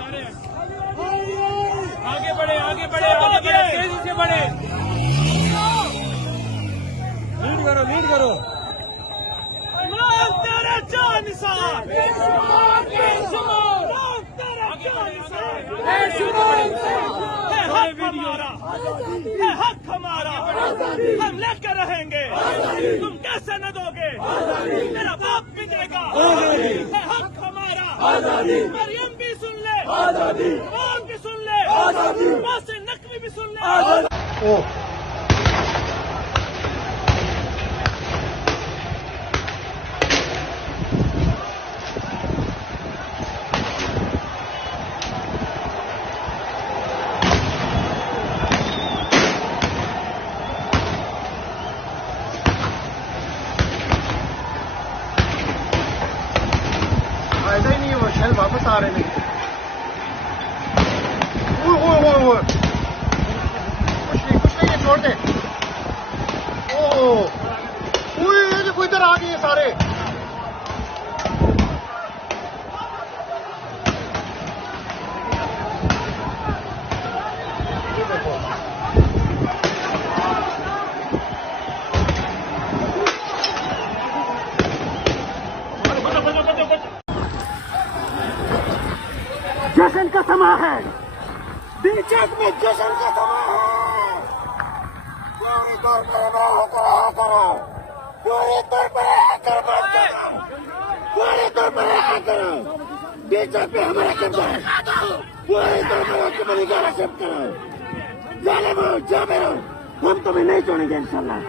सारे आगे बढ़े आगे बढ़े आगे बढ़े तेजी से बढ़े। लीड करो लीड करो। तेरा जान निसार हक हमारा हम लेकर रहेंगे। तुम कैसे न दोगे? मेरा बाप भी देगा। हक हमारा। मरियम भी सुन ले, कौन भी सुन ले, मोहसिन नकवी भी सुन ले। फायदा ही नहीं है, वो शेल वापस आ रहे हैं। कुछ नहीं है, छोड़ दे। ये देखो इधर आ गए सारे। जश्न का समा है, बीचक में जश्न का समा है। पूरे तौर पर हमारा करो, पूरे तौर पर पूरे तौर पर करो। बीचक में हमारा कब्जा है, पूरे तौर पर हमारी गाना सब करो। जालिमो, जाबिरो, हम तुम्हें नहीं छोड़ेंगे इंशाल्लाह।